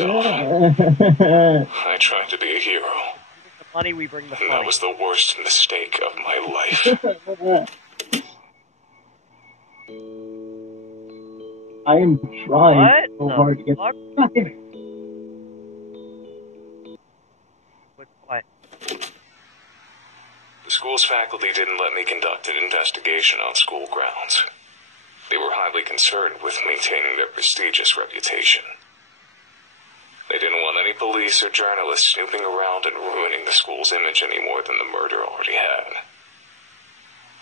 myself. I tried to be a hero. The money we bring the And that was the worst mistake of my life. I am trying so hard to get what? The school's faculty didn't let me conduct an investigation on school grounds. They were highly concerned with maintaining their prestigious reputation. They didn't want any police or journalists snooping around and ruining the school's image any more than the murder already had.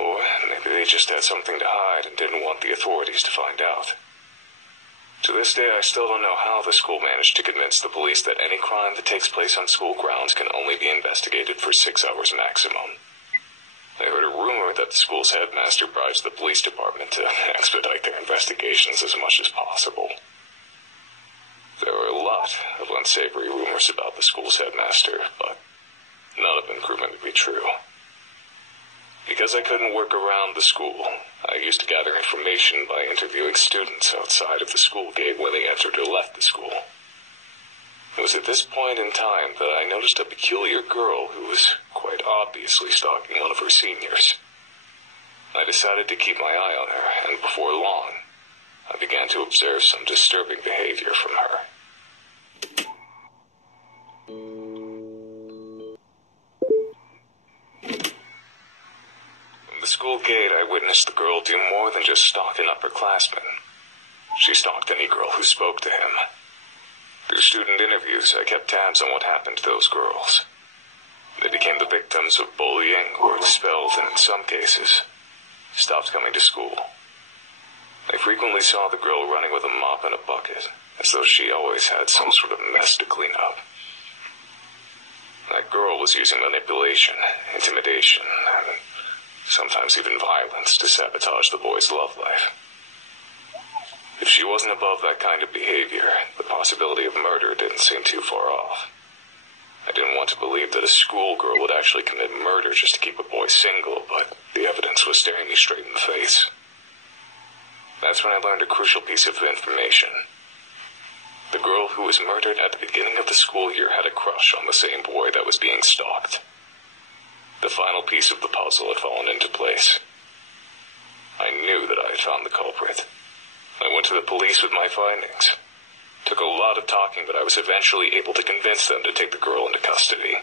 Or maybe they just had something to hide and didn't want the authorities to find out. To this day, I still don't know how the school managed to convince the police that any crime that takes place on school grounds can only be investigated for 6 hours maximum. I heard a rumor that the school's headmaster bribes the police department to expedite their investigations as much as possible. There were a lot of unsavory rumors about the school's headmaster, but none of them proven to be true. Because I couldn't work around the school, I used to gather information by interviewing students outside of the school gate when they entered or left the school. It was at this point in time that I noticed a peculiar girl who was quite obviously stalking one of her seniors. I decided to keep my eye on her, and before long, I began to observe some disturbing behavior from her. From the school gate, I witnessed the girl do more than just stalk an upperclassman. She stalked any girl who spoke to him. Through student interviews, I kept tabs on what happened to those girls. They became the victims of bullying or expelled, and in some cases, stopped coming to school. I frequently saw the girl running with a mop and a bucket, as though she always had some sort of mess to clean up. That girl was using manipulation, intimidation, and sometimes even violence to sabotage the boy's love life. If she wasn't above that kind of behavior, the possibility of murder didn't seem too far off. I didn't want to believe that a schoolgirl would actually commit murder just to keep a boy single, but the evidence was staring me straight in the face. That's when I learned a crucial piece of information. The girl who was murdered at the beginning of the school year had a crush on the same boy that was being stalked. The final piece of the puzzle had fallen into place. I knew that I had found the culprit. I went to the police with my findings. Took a lot of talking, but I was eventually able to convince them to take the girl into custody.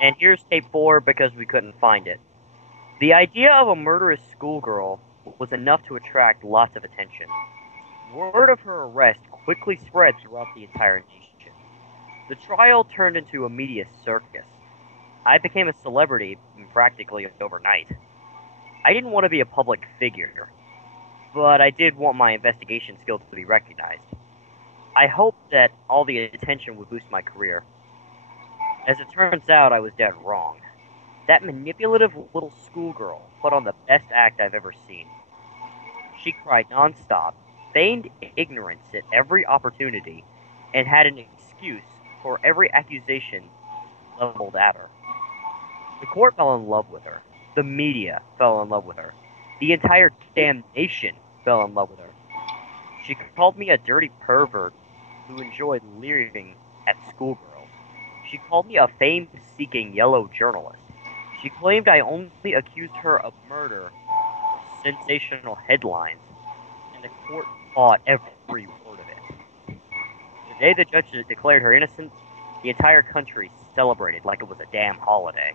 And here's tape 4 because we couldn't find it. The idea of a murderous schoolgirl was enough to attract lots of attention. Word of her arrest quickly spread throughout the entire nation. The trial turned into a media circus. I became a celebrity practically overnight. I didn't want to be a public figure, but I did want my investigation skills to be recognized. I hoped that all the attention would boost my career. As it turns out, I was dead wrong. That manipulative little schoolgirl put on the best act I've ever seen. She cried nonstop, feigned ignorance at every opportunity, and had an excuse for every accusation leveled at her. The court fell in love with her. The media fell in love with her. The entire damn nation fell in love with her. She called me a dirty pervert who enjoyed leering at schoolgirls. She called me a fame-seeking yellow journalist. She claimed I only accused her of murder for sensational headlines, and the court fought every word of it. The day the judge declared her innocent, the entire country celebrated like it was a damn holiday.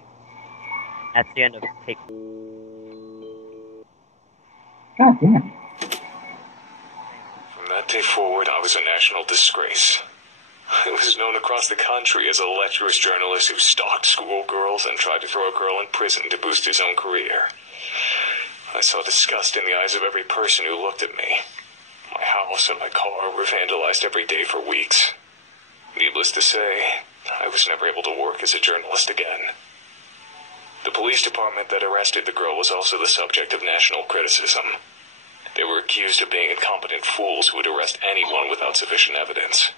That's the end of tape. God damn. From that day forward, I was a national disgrace. I was known across the country as a lecherous journalist who stalked schoolgirls and tried to throw a girl in prison to boost his own career. I saw disgust in the eyes of every person who looked at me. My house and my car were vandalized every day for weeks. Needless to say, I was never able to work as a journalist again. The police department that arrested the girl was also the subject of national criticism. They were accused of being incompetent fools who would arrest anyone without sufficient evidence.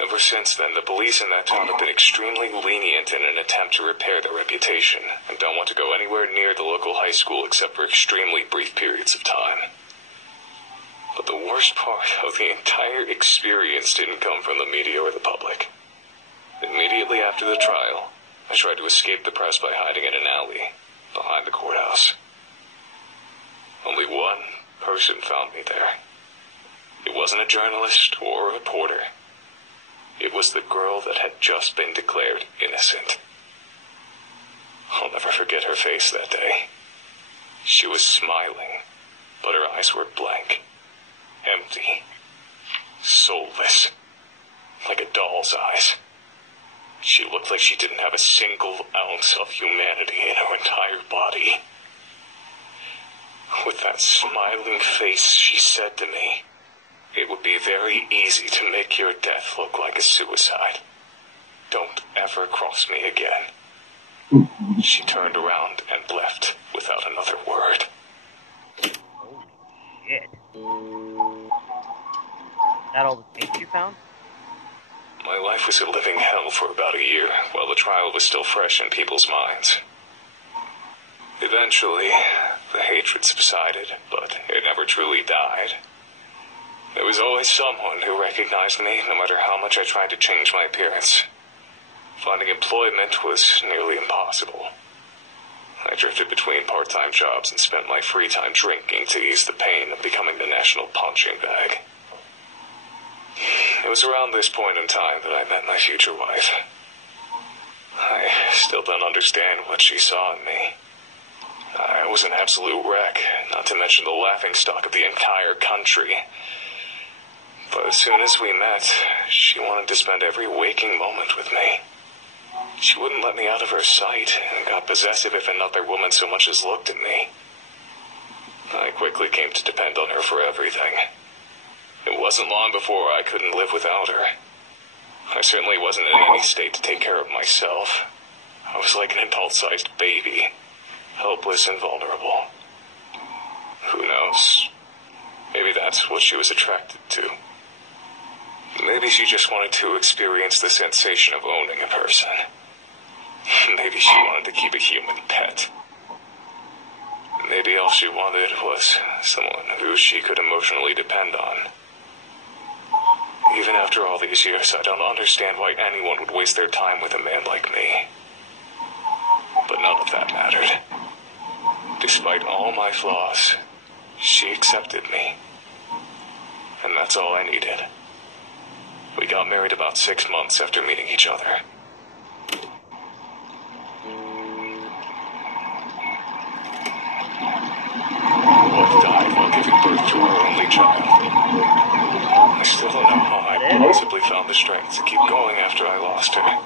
And for since then, the police in that town have been extremely lenient in an attempt to repair their reputation, and don't want to go anywhere near the local high school except for extremely brief periods of time. But the worst part of the entire experience didn't come from the media or the public. Immediately after the trial, I tried to escape the press by hiding in an alley behind the courthouse. Only one person found me there. It wasn't a journalist or a reporter. It was the girl that had just been declared innocent. I'll never forget her face that day. She was smiling, but her eyes were blank, empty, soulless, like a doll's eyes. She looked like she didn't have a single ounce of humanity in her entire body. With that smiling face, she said to me, "It would be very easy to make your death look like a suicide. Don't ever cross me again." She turned around and left without another word. Holy shit. That all the tapes you found? My life was a living hell for about a year, while the trial was still fresh in people's minds. Eventually, the hatred subsided, but it never truly died. There was always someone who recognized me, no matter how much I tried to change my appearance. Finding employment was nearly impossible. I drifted between part-time jobs and spent my free time drinking to ease the pain of becoming the national punching bag. It was around this point in time that I met my future wife. I still don't understand what she saw in me. I was an absolute wreck, not to mention the laughingstock of the entire country. But as soon as we met, she wanted to spend every waking moment with me. She wouldn't let me out of her sight, and got possessive if another woman so much as looked at me. I quickly came to depend on her for everything. It wasn't long before I couldn't live without her. I certainly wasn't in any state to take care of myself. I was like an adult-sized baby, helpless and vulnerable. Who knows? Maybe that's what she was attracted to. Maybe she just wanted to experience the sensation of owning a person. Maybe she wanted to keep a human pet. Maybe all she wanted was someone who she could emotionally depend on. Even after all these years, I don't understand why anyone would waste their time with a man like me. But none of that mattered. Despite all my flaws, she accepted me. And that's all I needed. We got married about 6 months after meeting each other. My wife died while giving birth to our only child. I still don't know how I possibly found the strength to keep going after I lost her.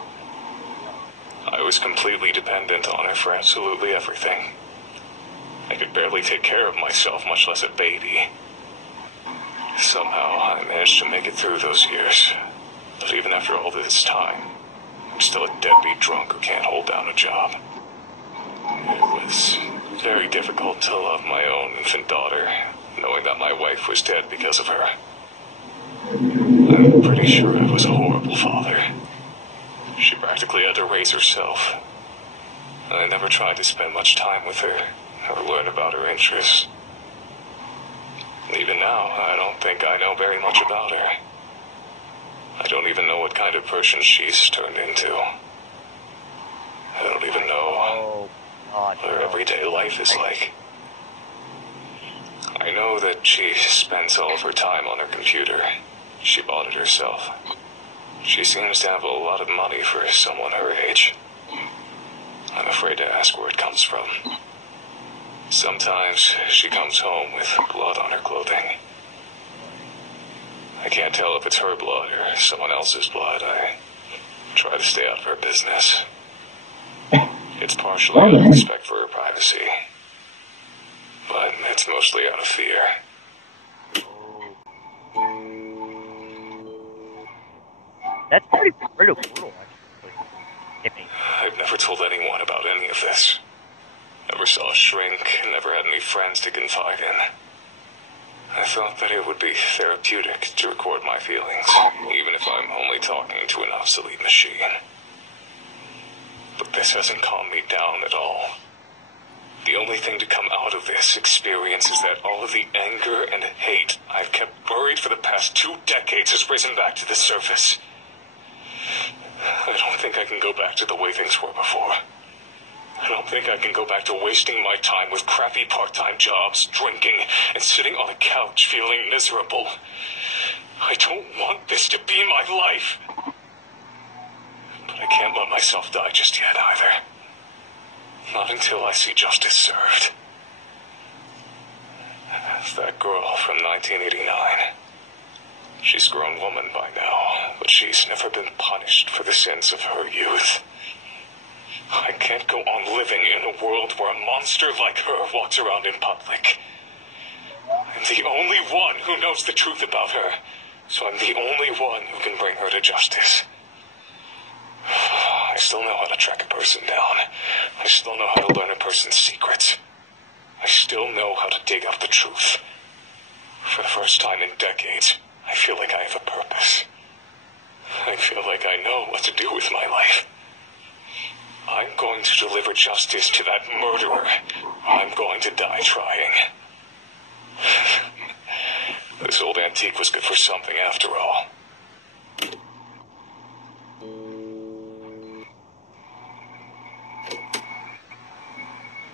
I was completely dependent on her for absolutely everything. I could barely take care of myself, much less a baby. Somehow, I managed to make it through those years. But even after all this time, I'm still a deadbeat drunk who can't hold down a job. It was very difficult to love my own infant daughter, knowing that my wife was dead because of her. I'm pretty sure I was a horrible father. She practically had to raise herself. I never tried to spend much time with her, or learn about her interests. Even now, I don't think I know very much about her. I don't even know what kind of person she's turned into. I don't even know what her everyday life is like. I know that she spends all of her time on her computer. She bought it herself. She seems to have a lot of money for someone her age. I'm afraid to ask where it comes from. Sometimes she comes home with blood on her clothing. I can't tell if it's her blood or someone else's blood. I try to stay out of her business. It's partially out of respect for her privacy, but it's mostly out of fear. That's pretty brutal, actually. I've never told anyone about any of this. Never saw a shrink, never had any friends to confide in. I thought that it would be therapeutic to record my feelings, even if I'm only only talking to an obsolete machine. But this hasn't calmed me down at all. The only thing to come out of this experience is that all of the anger and hate I've kept buried for the past 2 decades has risen back to the surface. I don't think I can go back to the way things were before. I don't think I can go back to wasting my time with crappy part-time jobs, drinking, and sitting on a couch feeling miserable. I don't want this to be my life. But I can't let myself die just yet either. Not until I see justice served. That's that girl from 1989. She's a grown woman by now, but she's never been punished for the sins of her youth. I can't go on living in a world where a monster like her walks around in public. I'm the only one who knows the truth about her, so I'm the only one who can bring her to justice. I still know how to track a person down. I still know how to learn a person's secrets. I still know how to dig up the truth. For the first time in decades, I feel like I have a purpose. I feel like I know what to do with my life. I'm going to deliver justice to that murderer. I'm going to die trying. This old antique was good for something after all.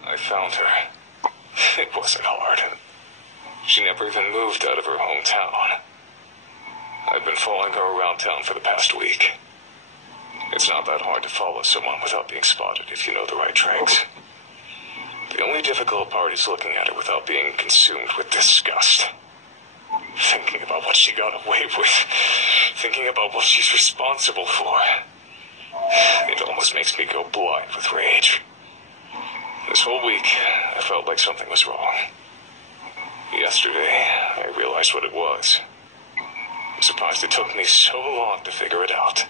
I found her. It wasn't hard. She never even moved out of her hometown. I've been following her around town for the past week. It's not that hard to follow someone without being spotted if you know the right tricks. The only difficult part is looking at her without being consumed with disgust. Thinking about what she got away with. Thinking about what she's responsible for. It almost makes me go blind with rage. This whole week, I felt like something was wrong. Yesterday, I realized what it was. I'm surprised it took me so long to figure it out.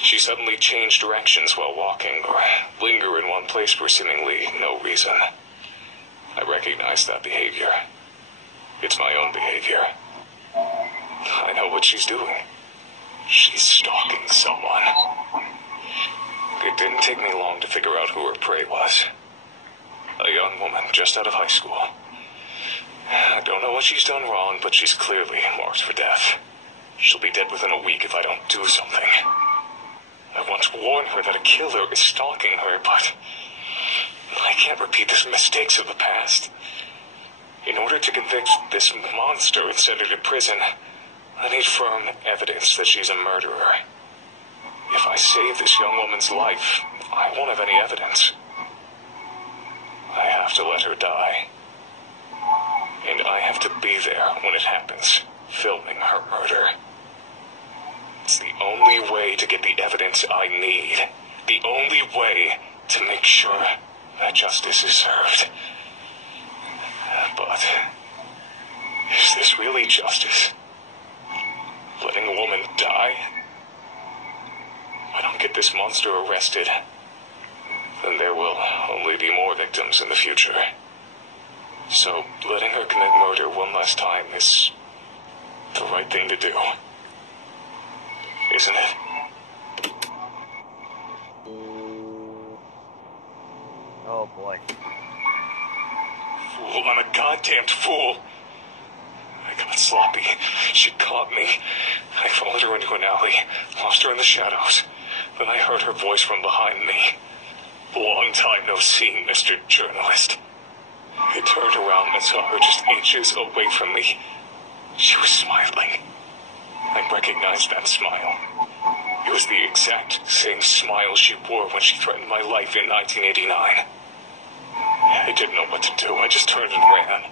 She suddenly changed directions while walking, or linger in one place for seemingly no reason. I recognize that behavior. It's my own behavior. I know what she's doing. She's stalking someone. It didn't take me long to figure out who her prey was. A young woman just out of high school. I don't know what she's done wrong, but she's clearly marked for death. She'll be dead within a week if I don't do something. I want to warn her that a killer is stalking her, but I can't repeat the mistakes of the past. In order to convict this monster and send her to prison, I need firm evidence that she's a murderer. If I save this young woman's life, I won't have any evidence. I have to let her die. And I have to be there when it happens, filming her murder. It's the only way to get the evidence I need. The only way to make sure that justice is served. But is this really justice? Letting a woman die? If I don't get this monster arrested, then there will only be more victims in the future. So letting her commit murder one last time is the right thing to do. Isn't it? Oh boy. Fool, I'm a goddamned fool. I got sloppy. She caught me. I followed her into an alley, lost her in the shadows. Then I heard her voice from behind me. Long time no see, Mr. Journalist. I turned around and saw her just inches away from me. She was smiling. I recognized that smile. It was the exact same smile she wore when she threatened my life in 1989. I didn't know what to do. I just turned and ran.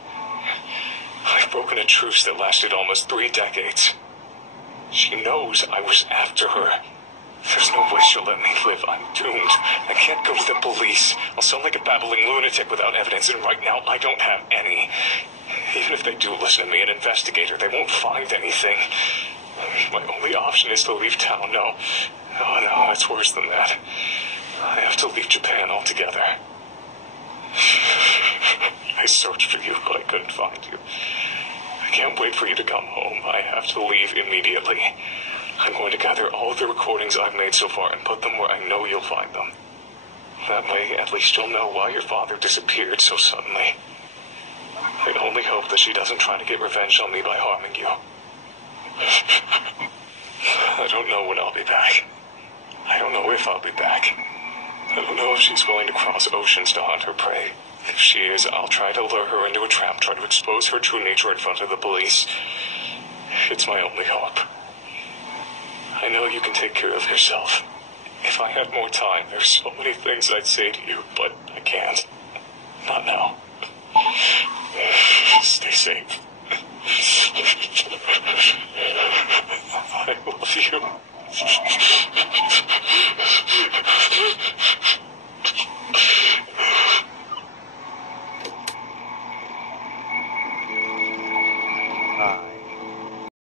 I've broken a truce that lasted almost 3 decades. She knows I was after her. There's no way she'll let me live. I'm doomed. I can't go to the police. I'll sound like a babbling lunatic without evidence, and right now I don't have any. Even if they do listen to me and investigate her, they won't find anything. My only option is to leave town. No, it's worse than that. I have to leave Japan altogether. I searched for you, but I couldn't find you. I can't wait for you to come home. I have to leave immediately. I'm going to gather all of the recordings I've made so far and put them where I know you'll find them. That way, at least you'll know why your father disappeared so suddenly. I only hope that she doesn't try to get revenge on me by harming you. I don't know when I'll be back. I don't know if I'll be back. I don't know if she's willing to cross oceans to hunt her prey. If she is, I'll try to lure her into a trap, try to expose her true nature in front of the police. It's my only hope. I know you can take care of yourself. If I had more time, there's so many things I'd say to you, but I can't. Not now. Stay safe. I love you.